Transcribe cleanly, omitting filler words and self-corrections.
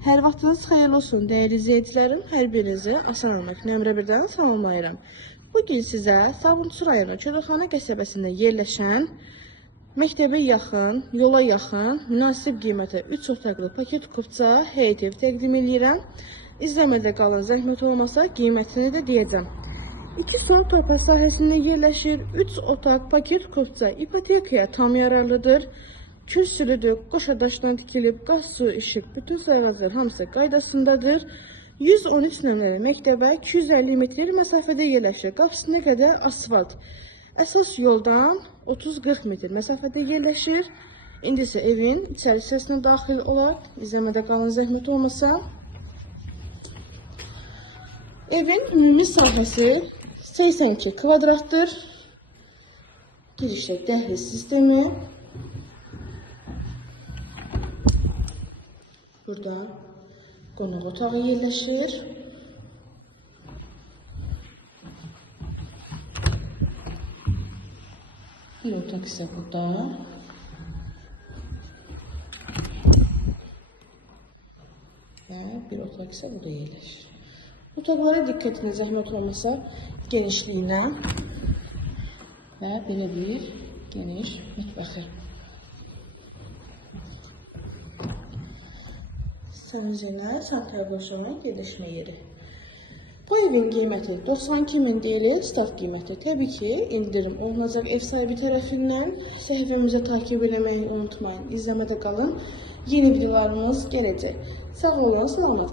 Hər vaxtınız xeyirli olsun, dəyərli izləyicilərim. Hər birinizi asanlık nömrə 1-dən salamlayıram. Bugün sizə Sabunçu rayonu Çöləxana qəsəbəsində yerləşən, məktəbə yaxın, yola yaxın, münasib qiymətə 3 otaqlı paket kupça həyət ev təqdim edirəm. İzləmədə qalın, zəhmət olmasa qiymətini də deyəcəm. 2 son torpaq sahəsində yerləşir, 3 otaq paket kupça ipotekaya tam yararlıdır. Kürsülüdür, qoşadaşdan tikilib, qaz, su, işıq, bütün sayğaclar hamısı qaydasındadır. 113 nömrəli məktəbə 250 metr məsafədə yerləşir. Qapısına qədər asfalt. Əsas yoldan 30-40 metr məsafədə yerləşir. İndi isə evin içəri hissəsinə daxil olaq. İzləmədə qalın, zəhmət olmasa. Evin ümumi sahəsi 82 kvadratdır. Girişdə dəhliz sistemi. Burada qonaq otağı yerləşir. Bir otaq isə burada. Və bir otaq isə burada yerləşir. Otaqlara diqqətinə zəhmət olmasa genişliyinə və belə bir geniş mətbəxi. Sənizənə Santiago-Şona yerləşmə yeri. Bu evin qiyməti 92 min deyilir, start qiyməti. Təbii ki, indirim olunacaq ev sahibi tərəfindən. Səhifəmizə takib eləməyi unutmayın. İzləmədə qalın. Yeni videolarımız gələcək. Sağ olun, salamatla.